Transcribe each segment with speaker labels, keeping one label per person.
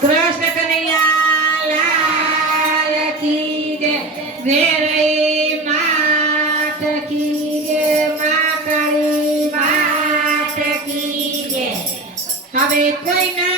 Speaker 1: કૃષ્ણ કનૈયા લાલ કી જય વેરે માત કી મા કાળી હવે કોઈ ના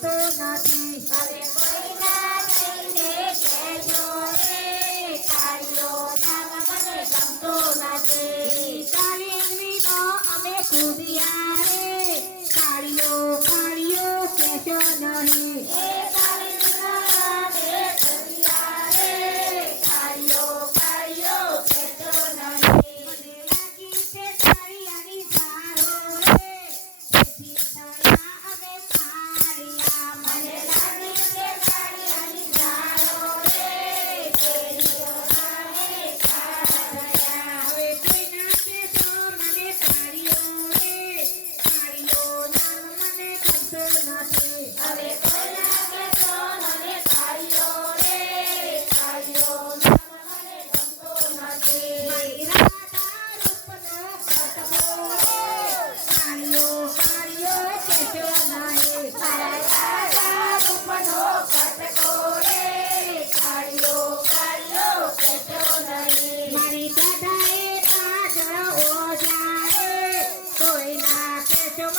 Speaker 1: દેતો નથી. હવે કોઈના ચંદે કેજો રે કાળિયો નાગ મને તો અમે કૂદ્યા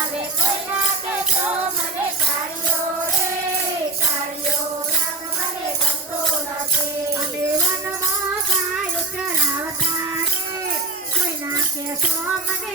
Speaker 1: હવે કોઈ નાખે મને સાડીઓ રે સાડીઓ રંગ મને ગમતો નથી. અમે વનમાં ગાય ચરાવતા રે કોઈ નાખે તો મને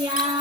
Speaker 1: 할렐루야.